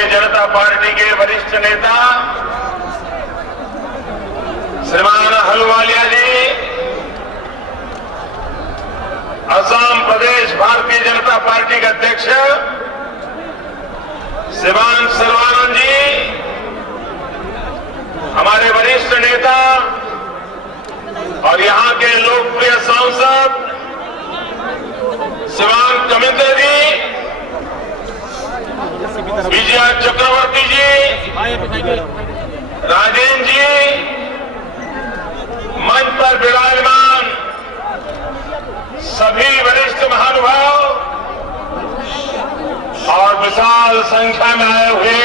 Bharatiya Janata party के वरिष्ठ नेता श्रीमान अहलुवालिया जी, असम प्रदेश भारतीय जनता पार्टी के अध्यक्ष श्रीमान सर्बानंद जी, हमारे वरिष्ठ नेता और यहां के लोकप्रिय सांसद श्रीमान कमिंदर जी, विजया चक्रवर्ती जी, राजेंद्र जी, मंच पर विराजमान सभी वरिष्ठ महानुभाव और विशाल संख्या में आए हुए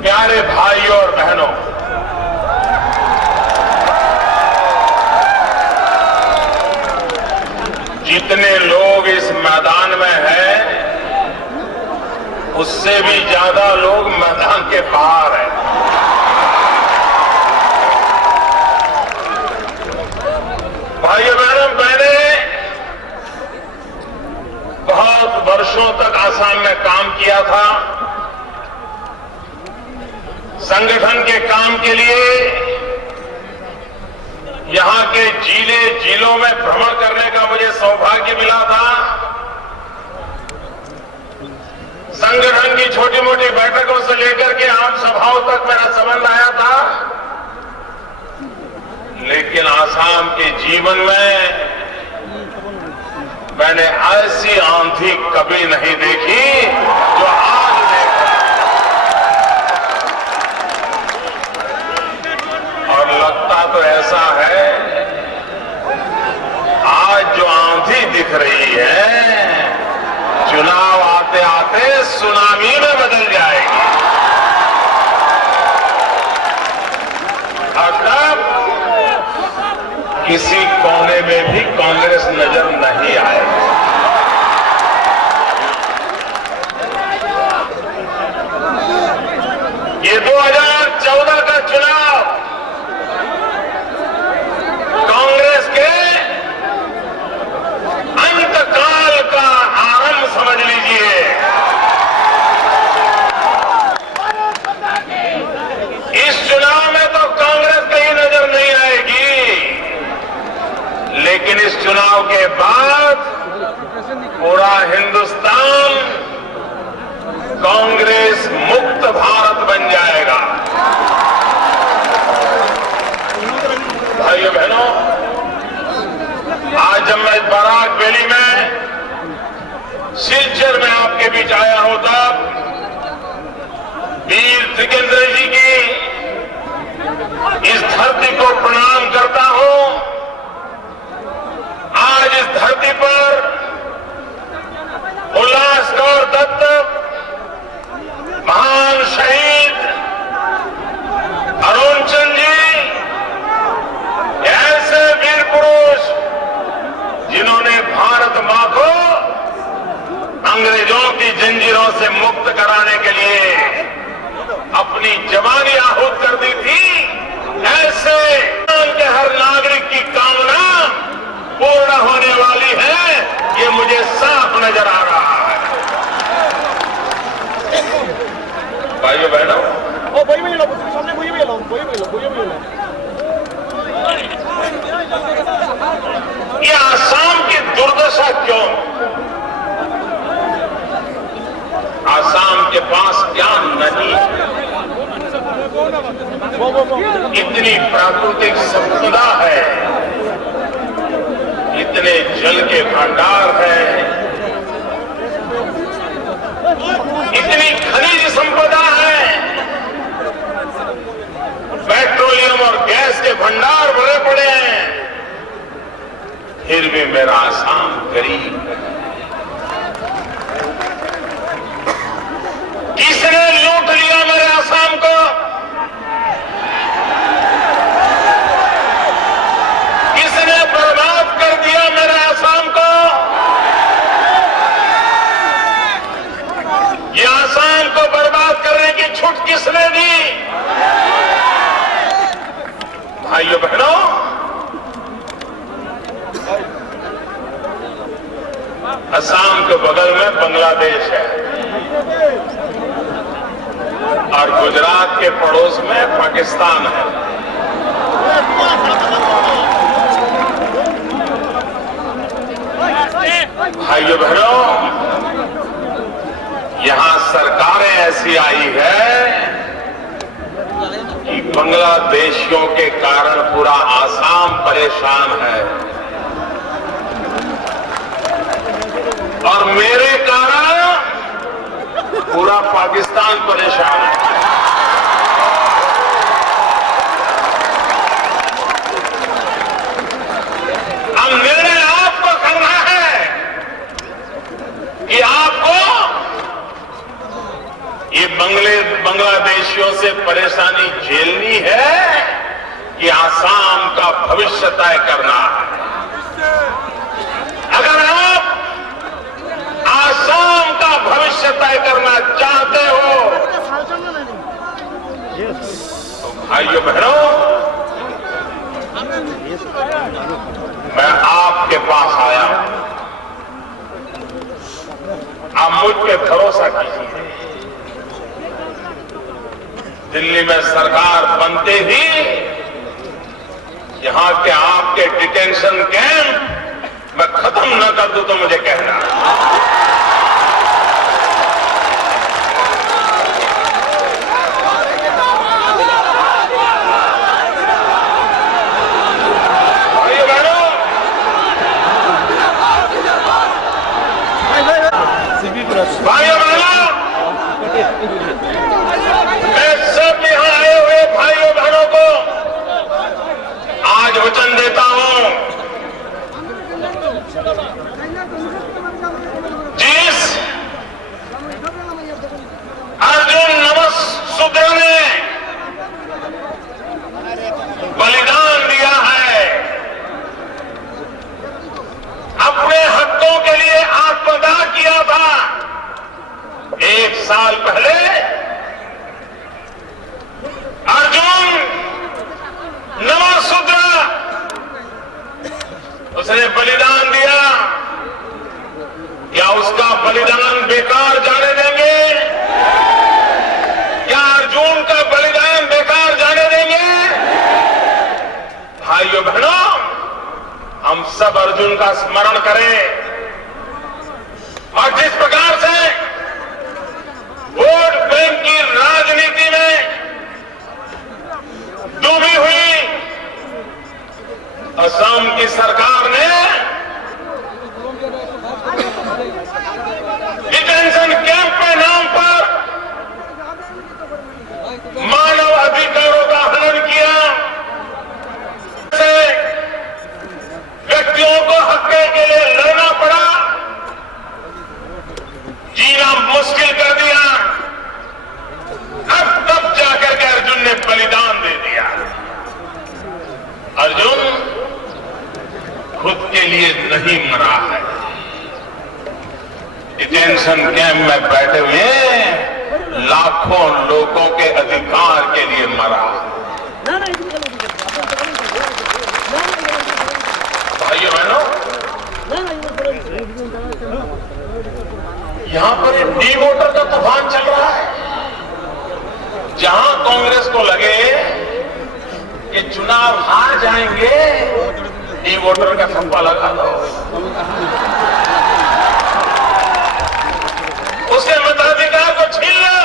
प्यारे भाइयों और बहनों, जितने लोग इस मैदान में हैं, उससे भी ज्यादा लोग मैदान के बाहर हैं। भाइयों बहनों, मैंने बहुत वर्षों तक आसाम में काम किया था। संगठन के काम के लिए यहां के जिलों में भ्रमण करने का मुझे सौभाग्य मिला था। संगठन की छोटी मोटी बैठकों से लेकर के आम सभाओं तक मेरा संबंध आया था, लेकिन आसाम के जीवन में मैंने ऐसी आंधी कभी नहीं देखी जो आज देख रहा हूं। और लगता तो ऐसा है आज जो आंधी दिख रही है, चुनाव आते आते सुनामी में बदल जाएगी। और तब किसी कोने में भी कांग्रेस नजर नहीं आएगी। ये 2014 का चुनाव कांग्रेस के अंतकाल का आरंभ समझ लीजिए। इस चुनाव में तो कांग्रेस कहीं नजर नहीं आएगी, लेकिन इस चुनाव के बाद पूरा हिंदुस्तान कांग्रेस मुक्त भारत बन जाएगा। भाइयों बहनों, आज जब मैं बारात वैली में सिलचर में आपके बीच आया हूं, तब वीर त्रिकेंद्र जी की इस धरती को प्रणाम करता हूं। आज इस धरती पर उल्लास कौर दत्त, महान शहीद अरुण चंद जी, ऐसे वीर पुरुष जिन्होंने भारत मां को अंग्रेजों की जंजीरों से मुक्त कराने के लिए अपनी जवानी आहूत कर दी थी, ऐसे के हर नागरिक की कामना पूर्ण होने वाली है, ये मुझे साफ नजर आ रहा है। भाइयों बहनों, ये आसाम की दुर्दशा क्यों? आसाम के पास क्या नहीं है? इतनी प्राकृतिक संपदा है, इतने जल के भंडार हैं, इतनी खनिज संपदा है, पेट्रोलियम और गैस के भंडार भरे पड़े हैं, फिर भी मेरा आसाम गरीब है। किसने लूट लिया मेरे आसाम को? किसने बर्बाद कर दिया मेरे आसाम को? ये आसाम को बर्बाद करने की छूट किसने दी? भाइयों बहनों, असम के बगल में बांग्लादेश है। और गुजरात के पड़ोस में पाकिस्तान है। भाइयों बहनों, यहां सरकारें ऐसी आई है कि बांग्लादेशियों के कारण पूरा आसाम परेशान है और मेरे कारण पूरा पाकिस्तान परेशान है। अब निर्णय आपको करना है कि आपको ये बांग्लादेशियों से परेशानी झेलनी है कि आसाम का भविष्य तय करना है। अगर आप आसाम का भविष्य तय करना चाहते हो तो भाइयों बहनों, मैं आपके पास आया हूं। आप मुझ पे भरोसा कीजिए। दिल्ली में सरकार बनते ही यहां के आपके डिटेंशन कैंप मैं खत्म न कर दूं तो मुझे कहना। भाइयों बहनों, भाइयों बहनों, मैं सब यहां आए हुए भाइयों बहनों को आज वचन देता हूं, जिस अर्जुन नमस्तुते ने बलिदान दिया है, अपने हकों के लिए आत्मदाह किया था 1 साल पहले, अर्जुन नमस्तुते उसने बलिदान दिया। क्या उसका बलिदान बेकार जाने देंगे? क्या अर्जुन का बलिदान बेकार जाने देंगे? भाइयों बहनों, हम सब अर्जुन का स्मरण करें और जिस प्रकार से वोट बैंक की राजनीति में डूबी हुई असम की सरकार ने डिटेंशन कैंप के नाम पर मानव अधिकारों का हनन किया, व्यक्तियों को हक के लिए लड़ना पड़ा, जीना मुश्किल कर दिया। अब तब जाकर के अर्जुन ने बलिदान दे दिया। अर्जुन खुद के लिए नहीं मरा है, डिटेंशन कैंप में बैठे हुए लाखों लोगों के अधिकार के लिए मरा। भाइयों बहनों, यहां पर एक डी वोटर का तूफान चल रहा है। जहां कांग्रेस को लगे कि चुनाव हार जाएंगे, डी वोटर का थप्पा लगा दो, उसके मताधिकार को छीन लो।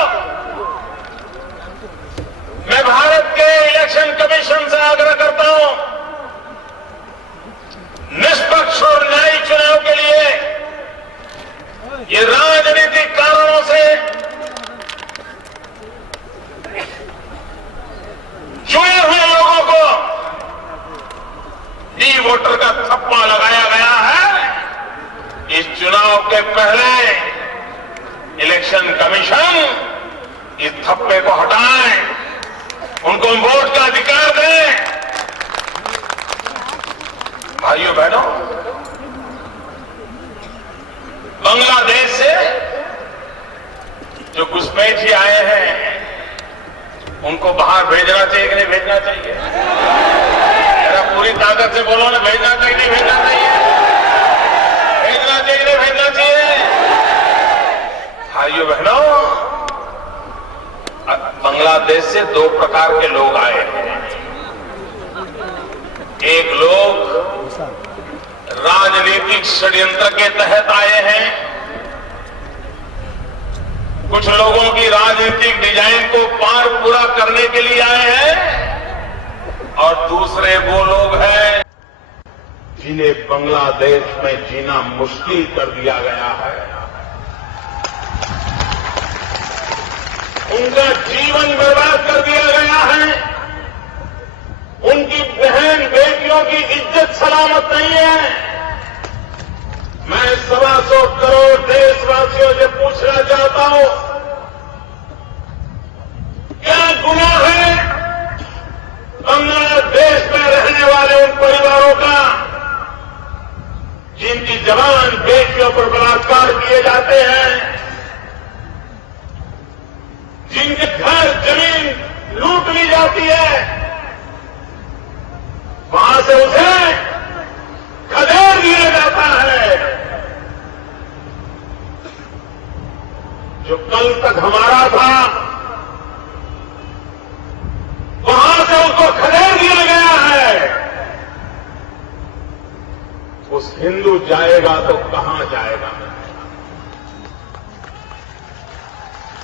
मैं भारत के इलेक्शन कमीशन से आग्रह करता हूं, निष्पक्ष और न्यायी चुनाव के लिए ये राजनीतिक कारणों से चुने हुए लोगों को डी वोटर का थप्पा लगाया गया है। इस चुनाव के पहले इलेक्शन कमीशन इस थप्पे को हटाएं, उनको वोट का अधिकार दें। भाइयों बहनों, बांग्लादेश से जो घुसपैठी आए हैं उनको बाहर भेजना चाहिए कि नहीं भेजना चाहिए? जरा पूरी ताकत से बोलो ना, भेजना चाहिए नहीं भेजना चाहिए? भेजना चाहिए नहीं भेजना चाहिए? भाइयों बहनों, बांग्लादेश से दो प्रकार के लोग आए हैं। एक लोग राजनीतिक षड्यंत्र के तहत आए हैं, कुछ लोगों की राजनीतिक डिजाइन को पार पूरा करने के लिए आए हैं, और दूसरे वो लोग हैं जिन्हें बांग्लादेश में जीना मुश्किल कर दिया गया है। उनका जीवन बर्बाद कर दिया गया है, उनकी बहन बेटियों की इज्जत सलामत नहीं है। मैं 125 करोड़ देशवासियों से पूछना चाहता हूं, क्या गुनाह है बांग्लादेश में रहने वाले उन परिवारों का जिनकी जवान बेटियों पर बलात्कार किए जाते हैं, जिनके घर जमीन लूट ली जाती है, वहां से उसे खदेड़ दिया जाता है। जो कल तक हमारा था वहां से उसको खदेड़ दिया गया है। उस हिंदू जाएगा तो कहां जाएगा?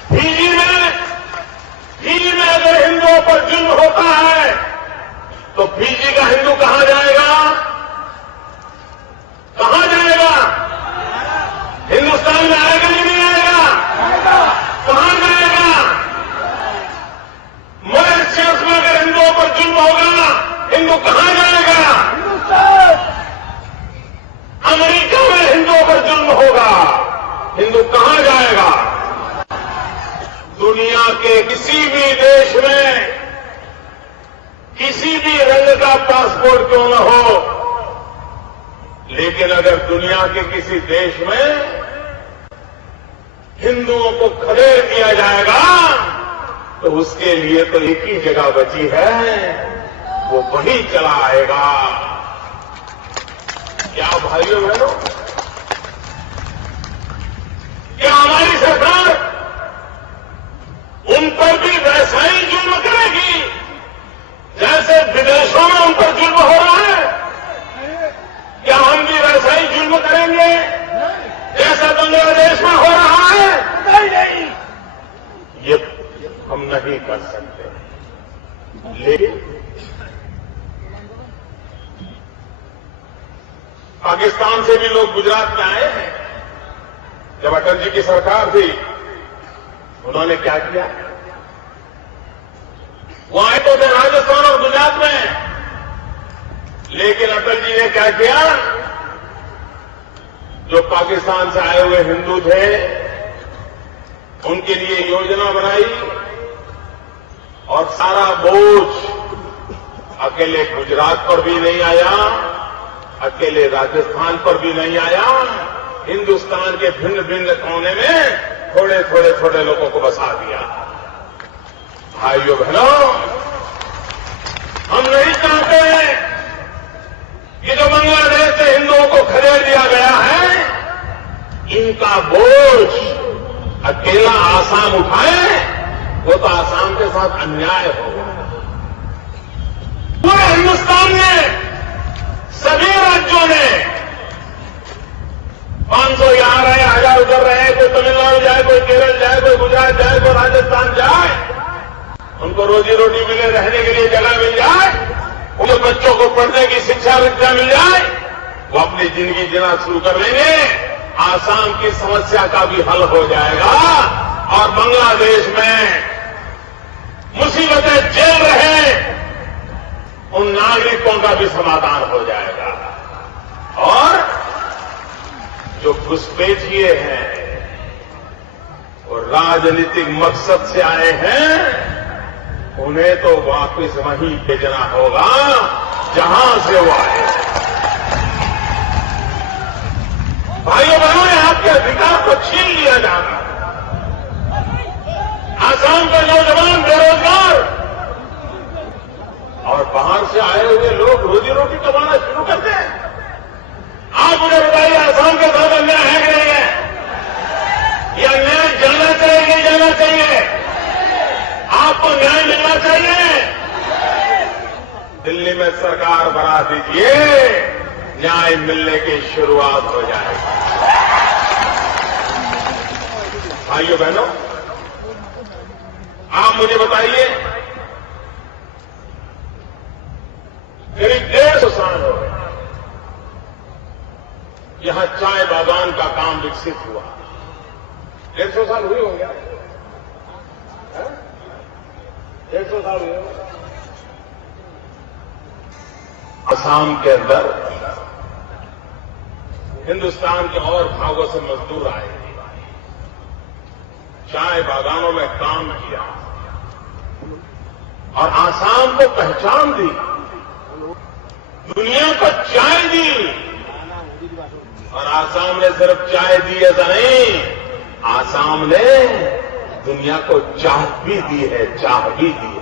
फिजी में अगर हिंदुओं पर जुल्म होता है तो फिजी का हिंदू कहां जाएगा? कहां जाएगा? हिंदुस्तान में आएगा कि नहीं आएगा? कहां जाएगा? मॉरिशस में अगर हिंदुओं पर जुल्म होगा, हिंदू कहां जाएगा? अमेरिका में हिंदुओं पर जुल्म होगा, हिंदू कहां जाएगा? दुनिया के किसी भी देश में किसी भी रंग का पासपोर्ट क्यों न हो, लेकिन अगर दुनिया के किसी देश में हिंदुओं को खदेड़ दिया जाएगा तो उसके लिए तो एक ही जगह बची है, वो वहीं चला आएगा। क्या भाइयों बहनों, क्या हमारी सरकार उन पर भी वैसा ही जुल्म करेगी जैसे विदेशों में उन पर जुल्म हो रहा है? क्या हम भी वैसा ही जुल्म करेंगे जैसा बांग्लादेश में हो रहा है? नहीं, ये हम नहीं कर सकते। लेकिन पाकिस्तान से भी लोग गुजरात में आए हैं। जब अटल जी की सरकार थी, उन्होंने क्या किया? वो आए तो थे राजस्थान और गुजरात में, लेकिन अटल जी ने क्या किया? जो पाकिस्तान से आए हुए हिंदू थे, उनके लिए योजना बनाई और सारा बोझ अकेले गुजरात पर भी नहीं आया, अकेले राजस्थान पर भी नहीं आया, हिंदुस्तान के भिन्न भिन्न कोने में थोड़े थोड़े थोड़े लोगों को बसा दिया। भाइयों बहनों, हम नहीं चाहते कि जो बांग्लादेश से हिंदुओं को खदेड़ दिया गया है, इनका बोझ अकेला आसाम उठाए, वो तो आसाम के साथ अन्याय होगा। पूरे हिंदुस्तान में सभी राज्यों ने 500 यहां रहे, 1000 उधर रहे, कोई तमिलनाडु जाए, कोई केरल जाए, कोई गुजरात जाए, कोई राजस्थान जाए, उनको रोजी रोटी मिले, रहने के लिए जगह मिल जाए, उनके बच्चों को पढ़ने की शिक्षा विद्या मिल जाए, वो अपनी जिंदगी जीना शुरू कर लेंगे। आसाम की समस्या का भी हल हो जाएगा और बांग्लादेश में मुसीबतें झेल रहे उन नागरिकों का भी समाधान हो जाएगा। और जो घुसपैठिए हैं, वो राजनीतिक मकसद से आए हैं, उन्हें तो वापस वहीं भेजना होगा जहां से वो आए। भाइयों बहनों, आपके अधिकार को छीन लिया जा रहा है। आसाम का नौजवान बेरोजगार और बाहर से आए हुए लोग रोजी रोटी कमाना शुरू करते हैं। आप मुझे बताइए, आसाम के साथ अन्याय है कि नहीं है? ये अन्याय जाना चाहिए, नहीं जाना चाहिए? आप आपको न्याय मिलना चाहिए। दिल्ली में सरकार बना दीजिए, न्याय मिलने की शुरुआत हो जाएगी। भाइयों बहनों, आप मुझे बताइए, करीब 150 साल हो गए यहां चाय बागान का काम विकसित हुआ। 150 साल हुए होंगे, 150 साल हुए होंगे। असम के अंदर हिंदुस्तान के और भागों से मजदूर आए, चाय बागानों में काम किया और आसाम को पहचान दी, दुनिया को चाय दी। और आसाम ने सिर्फ चाय दी ऐसा नहीं, आसाम ने दुनिया को चाह भी दी है, चाह भी दी है।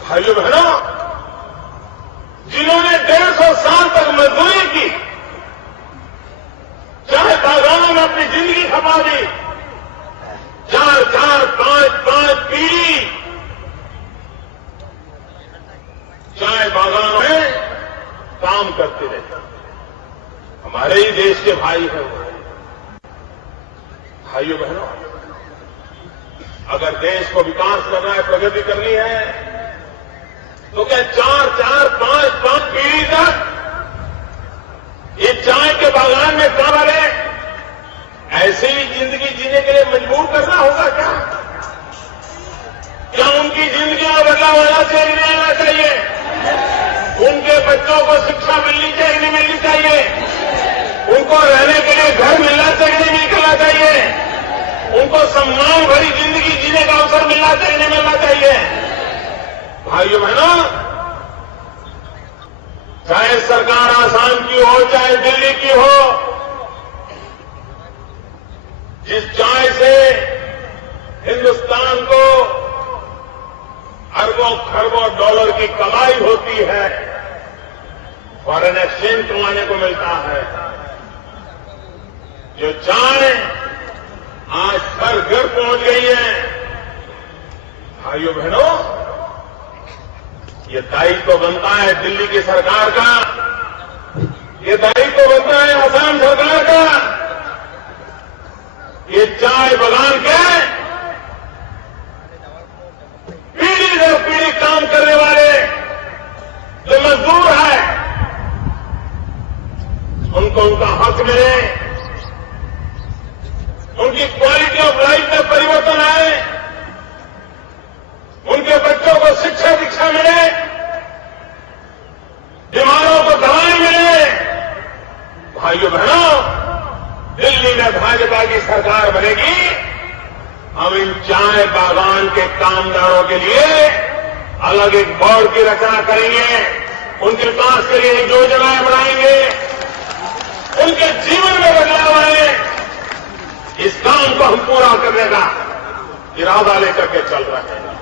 भाइयों बहनों, जिन्होंने 150 साल तक मजदूरी की, चाय बागानों में अपनी जिंदगी खपा दी, 4-4, 5-5 पीढ़ी चाय बागानों में काम करते रहते, हमारे ही देश के भाई हैं वो। भाइयों बहनों, अगर देश को विकास करना है, प्रगति करनी है, तो क्या 4-4, 5-5 पीढ़ी तक ये चाय के बागान में काम करें, ऐसे ही जिंदगी जीने के लिए मजबूर करना होगा क्या? क्या उनकी जिंदगी में बदलाव आना चाहिए, नहीं आना चाहिए? उनके बच्चों को शिक्षा मिलनी चाहिए, नहीं मिलनी चाहिए? उनको रहने के लिए घर मिलना चाहिए, नहीं मिलना चाहिए? उनको सम्मान भरी जिंदगी जीने का अवसर मिलना चाहिए, नहीं मिलना चाहिए? भाइयों बहनों, चाहे सरकार आसाम की हो, चाहे दिल्ली की हो, जिस चाय से हिंदुस्तान को अरबों खरबों डॉलर की कमाई होती है, फॉरेन एक्सचेंज कमाने को मिलता है, जो चाय आज घर घर पहुंच गई है, भाइयों बहनों, ये दायित्व बनता है दिल्ली की सरकार का, ये दायित्व बनता है असम सरकार का। ये चाय बागान के पीढ़ी दर पीढ़ी काम करने वाले जो मजदूर हैं, उनको उनका हक मिले, उनकी क्वालिटी ऑफ लाइफ में परिवर्तन आए, उनके बच्चों को शिक्षा दीक्षा मिले, बीमारों को दवाएं मिले। भाइयों बहनों, दिल्ली में भाजपा की सरकार बनेगी, हम इन चाय बागान के कामगारों के लिए अलग एक बोर्ड की रचना करेंगे, उनके विकास के लिए योजनाएं बनाएंगे, उनके जीवन में बदलाव आए। इस काम को हम पूरा करने का इरादा लेकर के चल रहे हैं।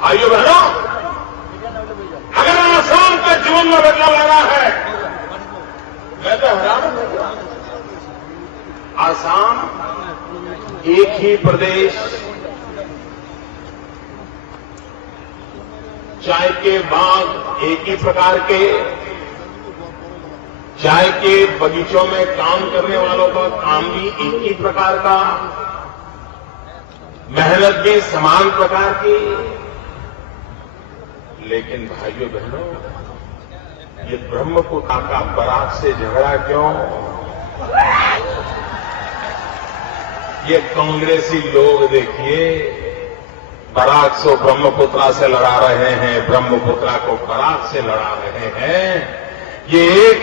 भाइयों बहनों, अगर आसाम के जीवन में बदलाव लाना है, मैं तो हैरान हूं, आसाम एक ही प्रदेश, चाय के बाग एक ही प्रकार के, चाय के बगीचों में काम करने वालों का काम भी एक ही प्रकार का, मेहनत भी समान प्रकार की। लेकिन भाइयों बहनों, ये ब्रह्मपुत्र का बराक से झगड़ा क्यों? ये कांग्रेसी लोग देखिए, बराक को ब्रह्मपुत्रा से लड़ा रहे हैं, ब्रह्मपुत्रा को बराक से लड़ा रहे हैं। ये एक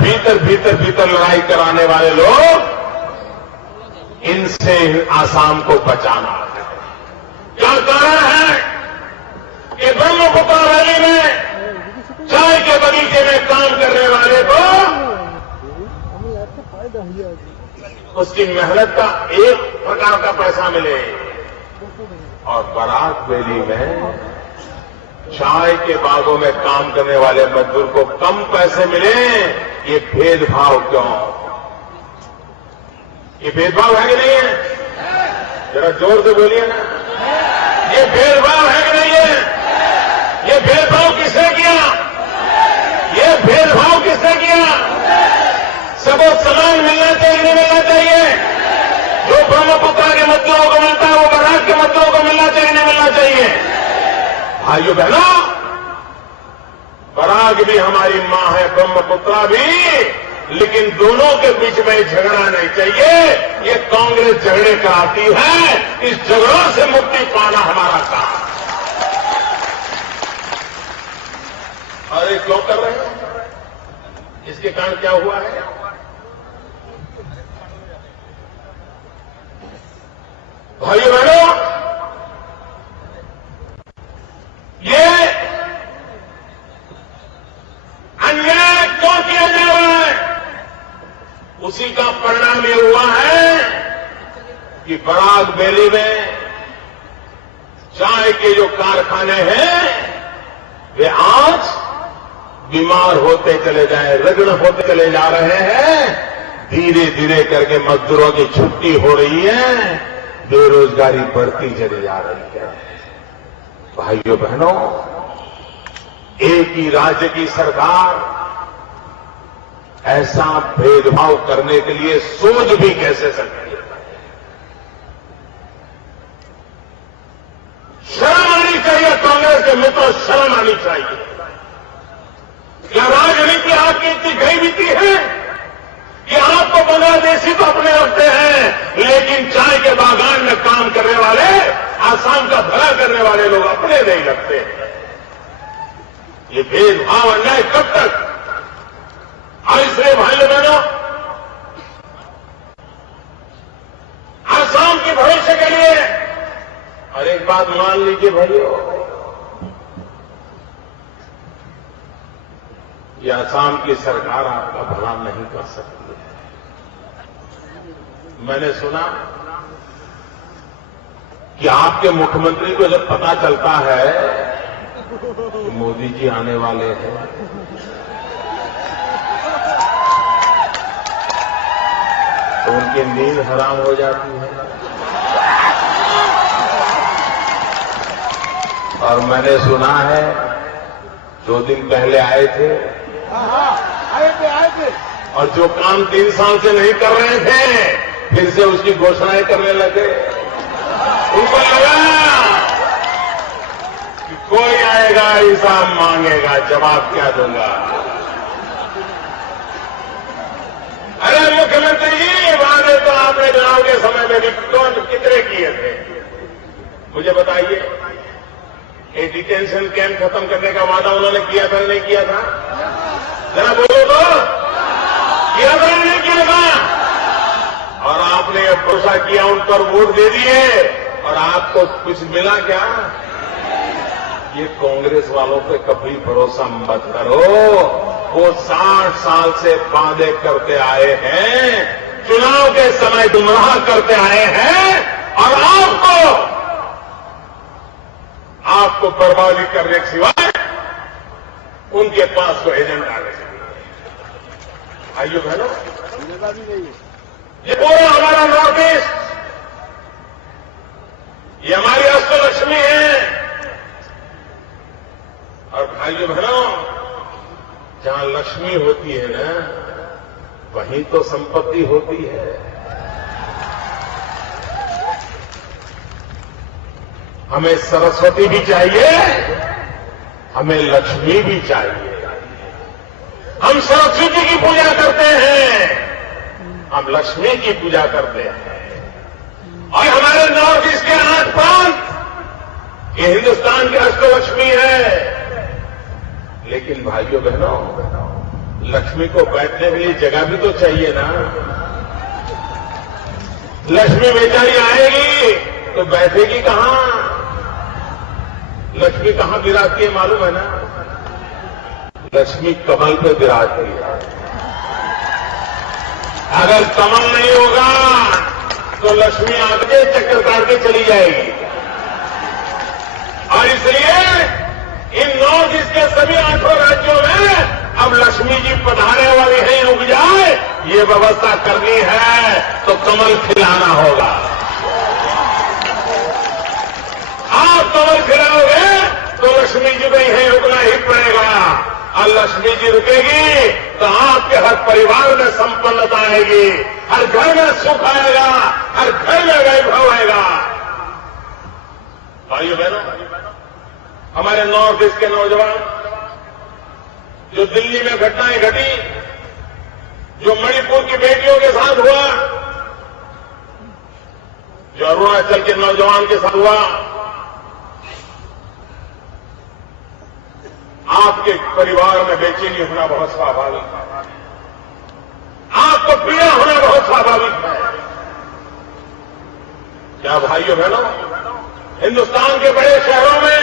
भीतर भीतर भीतर लड़ाई कराने वाले लोग, इनसे आसाम को बचाना है। क्या कारण है कि ब्रह्मपुत्रा वैली में चाय के बगीचे में काम करने वाले को उसकी मेहनत का एक प्रकार का पैसा मिले, और बराक वैली में चाय के बागों में काम करने वाले मजदूर को कम पैसे मिले? ये भेदभाव क्यों? ये भेदभाव है कि नहीं है? जरा जोर से बोलिए ना। ये भेदभाव है कि नहीं है? ये भेदभाव किसने किया? ये भेदभाव किसने किया? सबको समान मिलना चाहिए, नहीं मिलना चाहिए? जो ब्रह्मपुत्र के मजदूरों को मिलता है वो बराक के मजदूरों को मिलना चाहिए, नहीं मिलना चाहिए? भाइयों बहनों, बराक भी हमारी मां है, ब्रह्मपुत्रा भी, लेकिन दोनों के बीच में झगड़ा नहीं चाहिए। ये कांग्रेस झगड़े कराती है, इस झगड़ों से मुक्ति पाना हमारा काम। अरे क्यों कर रहे हैं? इसके कारण क्या हुआ है? भाइयों बहनों, ये अन्याय क्यों किया जा रहा है? उसी का परिणाम ये हुआ है कि बराक वैली में चाय के जो कारखाने हैं वे आज बीमार होते चले जाए, रुग्ण होते चले जा रहे हैं। धीरे धीरे करके मजदूरों की छुट्टी हो रही है, बेरोजगारी बढ़ती चली जा रही है। भाइयों बहनों, एक ही राज्य की सरकार ऐसा भेदभाव करने के लिए सोच भी कैसे सकती है? शर्म आनी चाहिए कांग्रेस के मित्रों, शर्म आनी चाहिए। क्या राजनीति आपकी इतनी गई बीती है कि आपको बांग्लादेशी तो अपने लगते हैं, लेकिन चाय के बागान में काम करने वाले, आसाम का भला करने वाले लोग अपने नहीं लगते। ये भेदभाव अन्याय कब तक? इसलिए भाइयों बहनों, आसाम के भविष्य के लिए और एक बात मान लीजिए भाइयों, ये आसाम की सरकार आपका भला नहीं कर सकती है। मैंने सुना कि आपके मुख्यमंत्री को जब पता चलता है कि मोदी जी आने वाले हैं, तो उनकी नींद हराम हो जाती है। और मैंने सुना है 2 दिन पहले आए थे, आए थे और जो काम 3 साल से नहीं कर रहे थे फिर से उसकी घोषणाएं करने लगे। उनको लगा कि कोई आएगा हिसाब मांगेगा, जवाब क्या दूंगा। अरे मुख्यमंत्री जी, वादे तो आपने चुनाव के समय में भी कितने किए थे? मुझे बताइए, ये डिटेंशन कैंप खत्म करने का वादा उन्होंने किया था नहीं किया था? जरा बोलो तो, किया था नहीं किया था? और आपने भरोसा किया, उन पर वोट दे दिए और आपको कुछ मिला क्या? ये कांग्रेस वालों पे कभी भरोसा मत करो। वो 60 साल से वादे करते आए हैं, चुनाव के समय गुमराह करते आए हैं और आपको बर्बादी करने के सिवाय उनके पास कोई एजेंडा नहीं। आइए बहनों, ये पूरा हमारा नॉर्थ ईस्ट, ये हमारी अष्टलक्ष्मी है। और भाइयों बहनों, जहां लक्ष्मी होती है ना, वहीं तो संपत्ति होती है। हमें सरस्वती भी चाहिए, हमें लक्ष्मी भी चाहिए। हम सरस्वती की पूजा करते हैं, हम लक्ष्मी की पूजा करते हैं। और हमारे नॉर्थ ईस्ट के 8 प्रांत ये हिंदुस्तान की अष्टलक्ष्मी है। लेकिन भाइयों बहनों, लक्ष्मी को बैठने के लिए जगह भी तो चाहिए ना। लक्ष्मी बेचारी आएगी तो बैठेगी कहां? लक्ष्मी कहां विराजती है मालूम है ना? लक्ष्मी कमल पे विराजती है। अगर कमल नहीं होगा तो लक्ष्मी आगे चक्कर काट के चली जाएगी। और इसलिए इन नॉर्थ ईस्ट के सभी 8 राज्यों में अब लक्ष्मी जी पधारने वाली है, रुक जाए, ये व्यवस्था करनी है तो कमल खिलाना होगा। चावल खिलाओगे तो लक्ष्मी जी को यहीं रुकना ही पड़ेगा, और लक्ष्मी जी रुकेगी तो आपके हर परिवार में संपन्नता आएगी, हर घर में सुख आएगा, हर घर में वैभव आएगा। भाइयों बहनों, हमारे नॉर्थ ईस्ट के नौजवान, जो दिल्ली में घटनाएं घटी, जो मणिपुर की बेटियों के साथ हुआ, जो अरुणाचल के नौजवान के साथ हुआ, आपके परिवार में बेचैनी होना बहुत स्वाभाविक है, आपको पीड़ा होना बहुत स्वाभाविक है। क्या भाइयों बहनों, हिंदुस्तान के बड़े शहरों में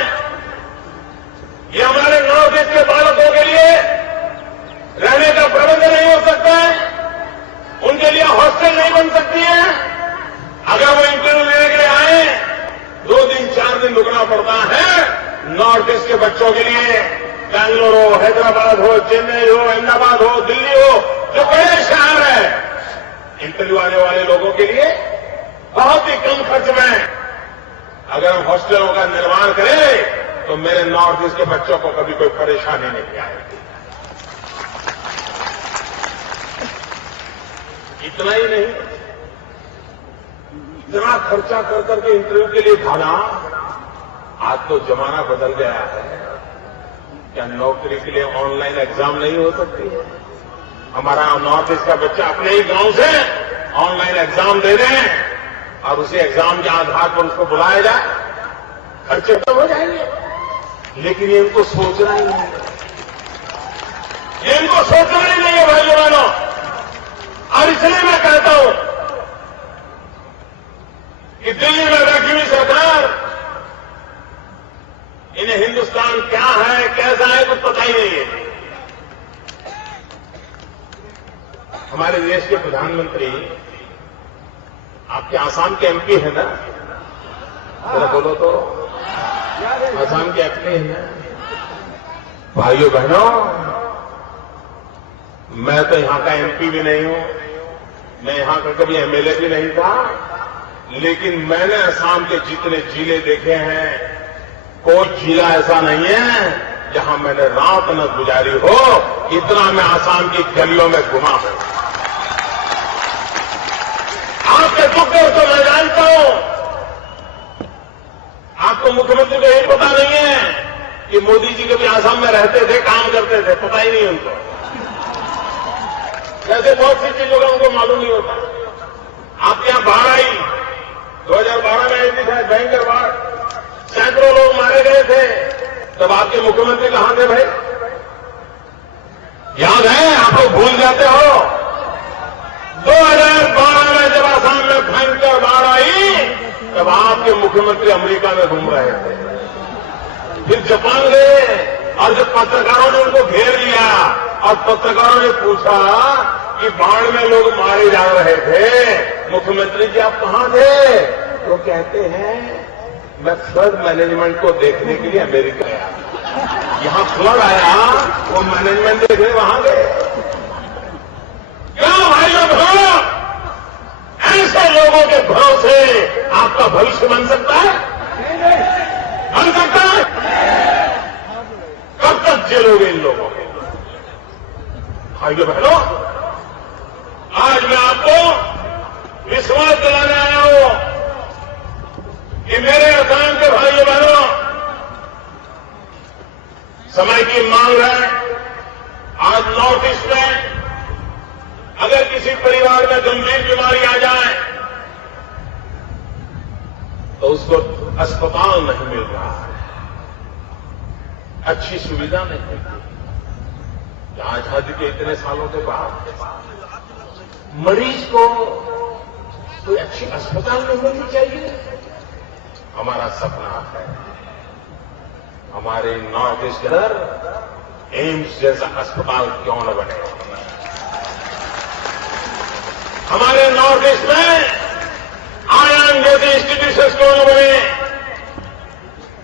ये हमारे नॉर्थ ईस्ट के बालकों के लिए रहने का प्रबंध नहीं हो सकता है, उनके लिए हॉस्टल नहीं बन सकती है। अगर वो इंटरव्यू लेने के लिए आए, 2 दिन 4 दिन रुकना पड़ता है। नॉर्थ ईस्ट के बच्चों के लिए बेंगलुरु हो, हैदराबाद हो, चेन्नई हो, अहमदाबाद हो, दिल्ली हो, जो बड़े शहर है, इंटरव्यू आने वाले लोगों के लिए बहुत ही कम खर्च में अगर हम हॉस्टलों का निर्माण करें तो मेरे नॉर्थ ईस्ट के बच्चों को कभी कोई परेशानी नहीं आएगी। इतना ही नहीं, इतना खर्चा कर करके इंटरव्यू के लिए भागा। आज तो जमाना बदल गया है, क्या नौकरी के लिए ऑनलाइन एग्जाम नहीं हो सकती है? हमारा नॉर्थ ईस्ट का बच्चा अपने ही गांव से ऑनलाइन एग्जाम दे दें और उसी एग्जाम के आधार पर उसको बुलाया जाए, खर्चे तो हो जाएंगे। लेकिन ये इनको सोचना ही नहीं है, ये इनको सोचना ही नहीं है भाइयों बहनों। और इसलिए मैं कहता हूं कि दिल्ली में बैठी हुई सरकार, इन्हें हिंदुस्तान क्या है, कैसा है, कुछ पता ही नहीं है। हमारे देश के प्रधानमंत्री आपके आसाम के एमपी है ना, जरा बोलो तो, आसाम के एमपी है ना? भाइयों बहनों, मैं तो यहां का एमपी भी नहीं हूं, मैं यहां का कभी एमएलए भी नहीं था, लेकिन मैंने असम के जितने जिले देखे हैं, कोई जिला ऐसा नहीं है जहां मैंने रात न गुजारी हो। इतना मैं असम की गलियों में घुमा हूं। आपके दुख तो मैं जानता हूं, आपको मुख्यमंत्री को यही पता नहीं है कि मोदी जी कभी आसाम में रहते थे, काम करते थे, पता ही नहीं उनको। ऐसे बहुत सी चीजों का उनको मालूम नहीं होता। आपके यहां बाढ़ आई, 2012 में आई थी शायद, भयंकर बाढ़, सैकड़ों लोग मारे गए थे। तब आपके मुख्यमंत्री कहां थे भाई? याद है? आप लोग भूल जाते हो। 2012 में जब आसाम में भयंकर बाढ़ आई, तब आपके मुख्यमंत्री अमेरिका में घूम रहे थे, फिर जापान गए, और जब पत्रकारों ने उनको घेर लिया और पत्रकारों ने पूछा कि बाढ़ में लोग मारे जा रहे थे, मुख्यमंत्री जी आप कहां थे? तो कहते हैं मैं फ्लड मैनेजमेंट को देखने के लिए अमेरिका गया। यहां फ्लड आया, वो मैनेजमेंट देखने वहां गए। क्या भाइयों बहनों, ऐसे लोगों के भरोसे आपका भविष्य बन सकता है? बन सकता है? कब तक झेलोगे इन लोगों को? भाइयों बहनों, आज मैं आपको विश्वास दिलाने आया हूं कि मेरे असम के भाइयों बहनों, समय की मांग है। आज नॉर्थ ईस्ट में अगर किसी परिवार में गंभीर बीमारी आ जाए तो उसको अस्पताल नहीं मिल रहा है, अच्छी सुविधा नहीं मिलती। आजादी के इतने सालों के बाद मरीज को कोई अच्छी अस्पताल नहीं मिलनी चाहिए। हमारा सपना है हमारे नॉर्थ ईस्ट के अंदर एम्स जैसा अस्पताल क्यों न बने। हमारे नॉर्थ ईस्ट में आईआईएम जैसे इंस्टीट्यूशन क्यों न बने।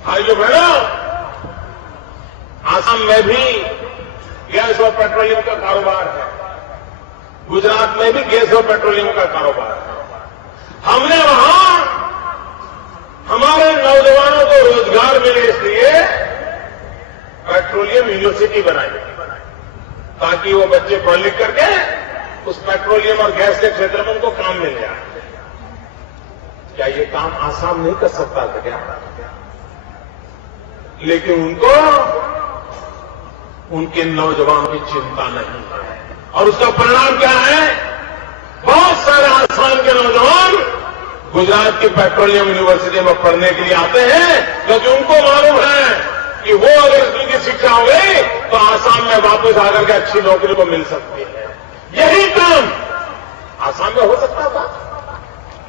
भाइयों बहनों, असम में भी गैस और पेट्रोलियम का कारोबार है, गुजरात में भी गैस और पेट्रोलियम का कारोबार है। हमने वहां हमारे नौजवानों को रोजगार यूनिवर्सिटी बनाई ताकि वो बच्चे पढ़ लिख करके उस पेट्रोलियम और गैस के क्षेत्र में उनको काम मिल जाए। क्या ये काम आसाम नहीं कर सकता था क्या? लेकिन उनको उनके नौजवान की चिंता नहीं है और उसका परिणाम क्या है? बहुत सारे आसाम के नौजवान गुजरात की पेट्रोलियम यूनिवर्सिटी में पढ़ने के लिए आते हैं क्योंकि उनको मालूम है कि वो अगर उनकी शिक्षा हो गई तो आसाम में वापस आकर के अच्छी नौकरी को मिल सकती है। यही काम आसाम में हो सकता था,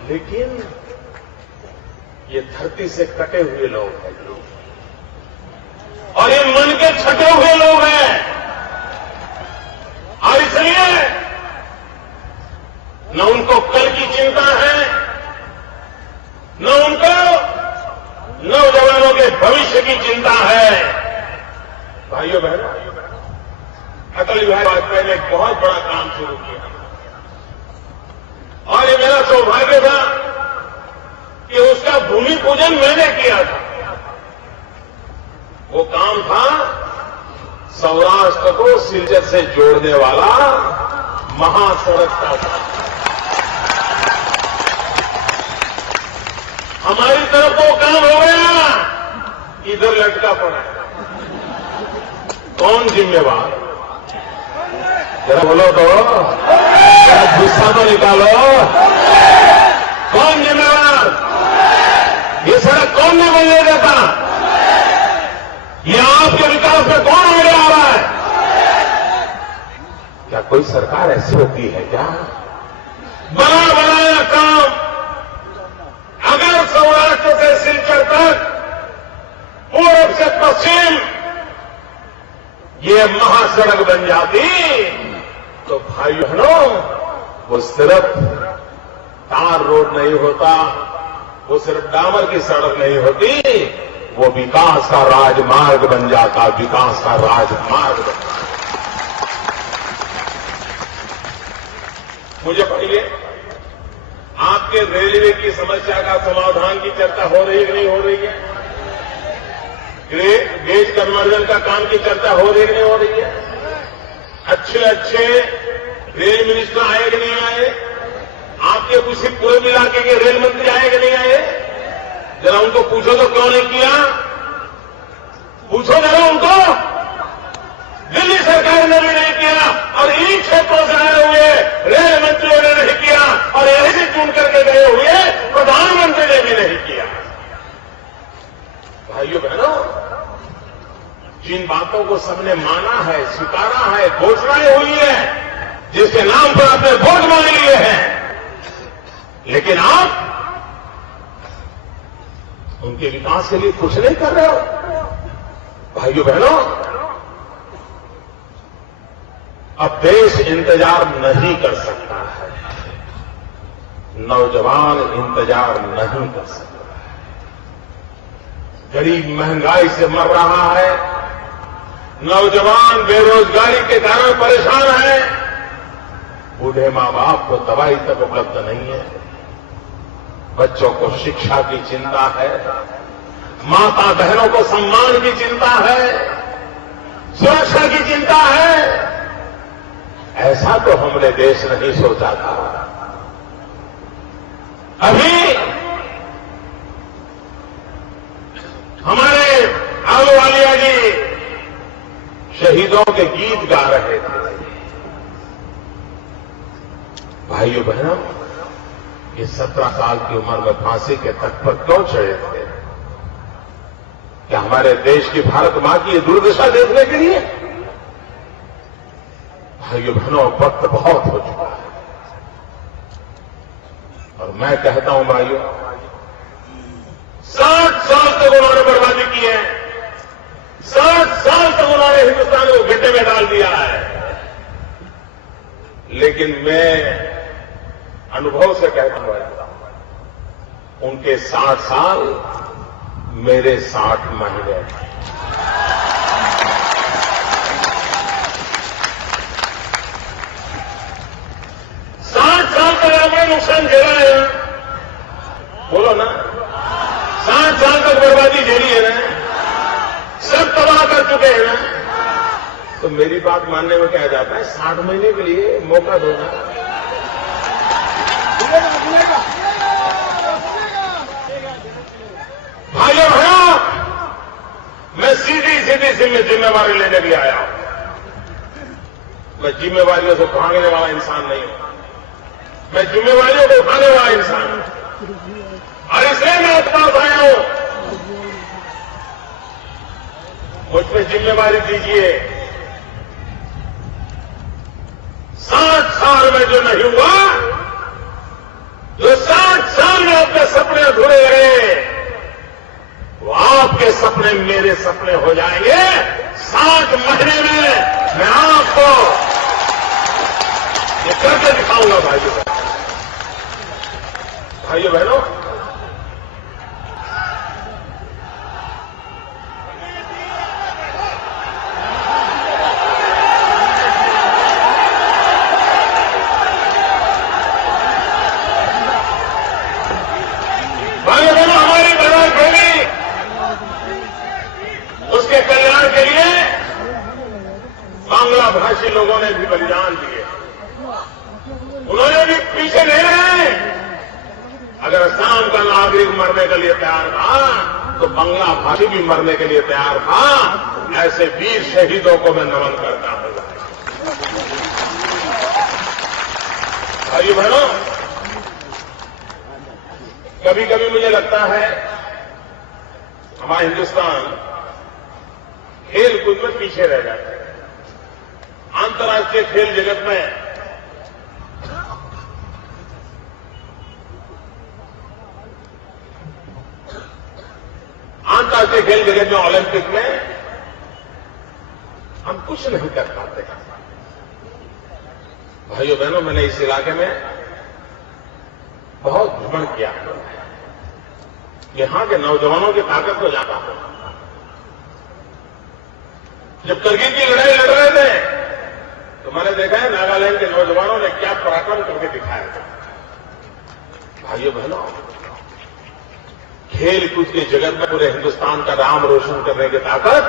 लेकिन ये धरती से कटे हुए लोग हैं और ये मन के छटे हुए लोग हैं और इसलिए न उनको कल की चिंता है, न उनको नौजवानों के भविष्य की चिंता है। भाइयों बहनों, अटल बिहारी वाजपेयी ने एक बहुत बड़ा काम शुरू किया और ये मेरा सौभाग्य था कि उसका भूमि पूजन मैंने किया था। वो काम था सौराष्ट्र को सिलचर से जोड़ने वाला महासड़क का काम। हमारी तरफ वो काम हो गया, इधर लटका पड़ा है। कौन जिम्मेवार? जरा बोलो तो, जरा गुस्सा तो निकालो। कौन जिम्मेवार? ये सड़क कौन नहीं बनने देता? ये आपके विकास में कौन आगे आ रहा है? क्या कोई सरकार ऐसी होती है क्या? बना बनाया काम अगर सौराष्ट्र से सिलचर तक, पूर्व से पश्चिम ये महासड़क बन जाती तो भाई बहनों, वो सिर्फ तार रोड नहीं होता, वो सिर्फ डामर की सड़क नहीं होती, वो विकास का राजमार्ग बन जाता, विकास का राजमार्ग बन जाता। मुझे कहिए, आपके रेलवे की समस्या का समाधान की चर्चा हो रही है कि नहीं हो रही है? गेज कन्वर्जन का काम की चर्चा हो रही है कि नहीं हो रही है? अच्छे रेल मिनिस्टर आए कि नहीं आए? आपके किसी पूर्व इलाके के रेल मंत्री आए कि नहीं आए? जरा उनको पूछो तो क्यों नहीं किया? पूछो जरा उनको। दिल्ली सरकार ने भी नहीं किया और इन क्षेत्रों से आए हुए रेल मंत्रियों ने नहीं किया और यही से चुन करके गए हुए प्रधानमंत्री ने भी नहीं किया। भाइयों बहनों, जिन बातों को सबने माना है, स्वीकारा है, घोषणाएं हुई है, जिसके नाम पर आपने वोट मांग लिए हैं, लेकिन आप उनके विकास के लिए कुछ नहीं कर रहे हो। भाइयों बहनों, अब देश इंतजार नहीं कर सकता है, नौजवान इंतजार नहीं कर सकता है। गरीब महंगाई से मर रहा है, नौजवान बेरोजगारी के कारण परेशान है, बूढ़े मां बाप को दवाई तक उपलब्ध नहीं है, बच्चों को शिक्षा की चिंता है, माता बहनों को सम्मान की चिंता है, सुरक्षा की चिंता है। ऐसा तो हमने देश नहीं सोचा था। अभी हमारे आहलूवालिया जी शहीदों के गीत गा रहे थे। भाइयों बहनों, ये 17 साल की उम्र में फांसी के तख्त पर क्यों चढ़े थे? क्या हमारे देश की भारत मां की दुर्दशा देखने के लिए? भाइयों बहनों, वक्त बहुत हो चुका है और मैं कहता हूं भाइयों, 60 साल तक उन्होंने बर्बादी की है, 60 साल तक उन्होंने हिंदुस्तान को गड्ढे में डाल दिया है। लेकिन मैं अनुभव से कहता हूं, उनके 60 साल मेरे 60 महीने। 60 साल तक आपने नुकसान झेला है, बोलो ना। 60 साल तक बर्बादी झेली है ना, सब तबाह कर चुके हैं ना। तो मेरी बात मानने में क्या जाता है, 60 महीने के लिए मौका दो ना। भाइयों भैया, मैं सीधी सीधी जिम्मेवारी लेने भी आया हूं। मैं जिम्मेवारियों से भागने वाला इंसान नहीं हूं, मैं जिम्मेवारियों को उठाने वाला इंसान हूं। और इसलिए मैं आपके पास आया हूं, मुझ पर जिम्मेवारी दीजिए। 60 साल में जो नहीं हुआ, जो 60 साल में आपके सपने अधूरे रहे, वो आपके सपने मेरे सपने हो जाएंगे। 60 महीने में मैं आपको ये करके दिखाऊंगा। भाइयों बहनों, हमारी बड़ा भूमि, उसके कल्याण के लिए बांग्ला भाषी लोगों ने भी बलिदान दिए, उन्होंने भी पीछे नहीं रहे। अगर असम का नागरिक मरने के लिए तैयार था, तो बांग्ला भाषी भी मरने के लिए तैयार था। ऐसे वीर शहीदों को मैं नमन करता हूं। भाइयों बहनों, कभी कभी मुझे लगता है हमारा हिंदुस्तान खेल कूद में पीछे रह जाता है। अंतर्राष्ट्रीय खेल जगत में अंतर्राष्ट्रीय खेल जगत में ओलंपिक में हम कुछ नहीं कर पाते। भाइयों बहनों, मैंने इस इलाके में बहुत भ्रमण किया, यहां के नौजवानों की ताकत को जाता हूं। जब करगिल की लड़ाई लड़ रहे थे, तो मैंने देखा है नागालैंड के नौजवानों ने क्या पराक्रम करके दिखाया था। भाइयों बहनों, खेल कूद के जगत में पूरे हिंदुस्तान का नाम रोशन करने की ताकत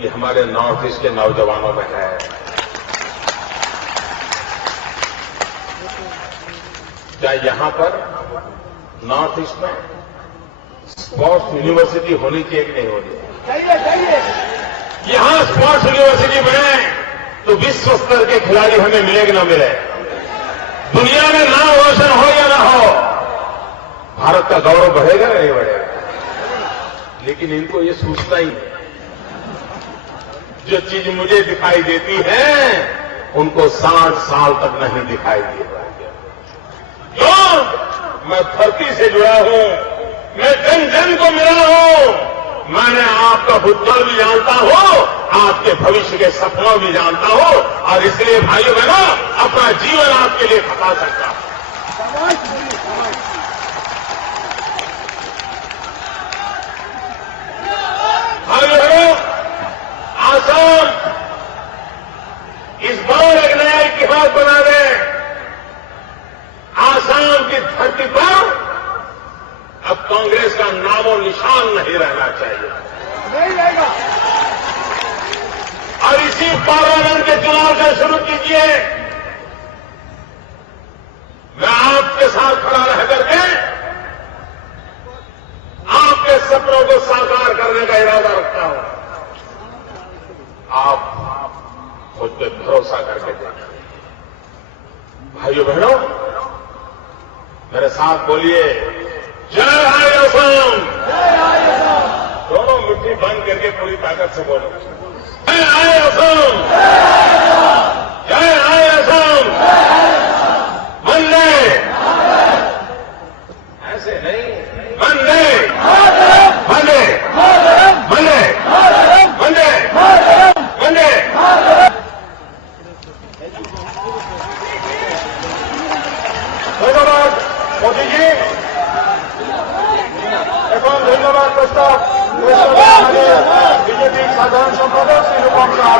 ये हमारे नॉर्थ ईस्ट के नौजवानों में है। क्या यहां पर नॉर्थ ईस्ट में स्पोर्ट्स यूनिवर्सिटी होनी चाहिए कि नहीं होनी चाहिए? यहां स्पोर्ट्स यूनिवर्सिटी बने तो विश्व स्तर के खिलाड़ी हमें मिले कि ना मिले, दुनिया में नाम रोशन हो या ना हो, भारत का गौरव बढ़ेगा या नहीं बढ़ेगा? लेकिन इनको ये सूझता ही नहीं। जो चीज मुझे दिखाई देती है, उनको 60 साल तक नहीं दिखाई दी। क्यों? मैं धरती से जुड़ा हूं, मैं जन जन को मिला हूं, मैंने आपका भूतकाल भी जानता हूं, आपके भविष्य के सपनों भी जानता हूं, और इसलिए भाइयों बहनों, अपना जीवन आपके लिए खपा सकता हूं। भाइयों बहनों, आसाम इस बार एक नया इतिहास बना दे। आसाम की धरती पर अब कांग्रेस का नामो निशान नहीं रहना चाहिए। नहीं रहेगा। और इसी पार्लियामेंट के चुनाव से शुरू कीजिए। मैं आपके साथ खड़ा रह करके आपके सपनों को साकार करने का इरादा रखता हूं। आप मुझ पर भरोसा करके देखें। भाइयों बहनों, मेरे साथ बोलिए, जय हाय असम। दोनों मुट्ठी बंद करके पूरी ताकत से बोलो, जय हाय असम, जय हाय असम, वंदे, ऐसे नहीं, वंदे, वंदे, वंदे, वंदे, वंदे। धन्यवाद मोदी जी। এখন ধন্যবাদ প্রস্তাব বিজেপি সাধারণ সম্পাদক শ্রী রূপম সাহা।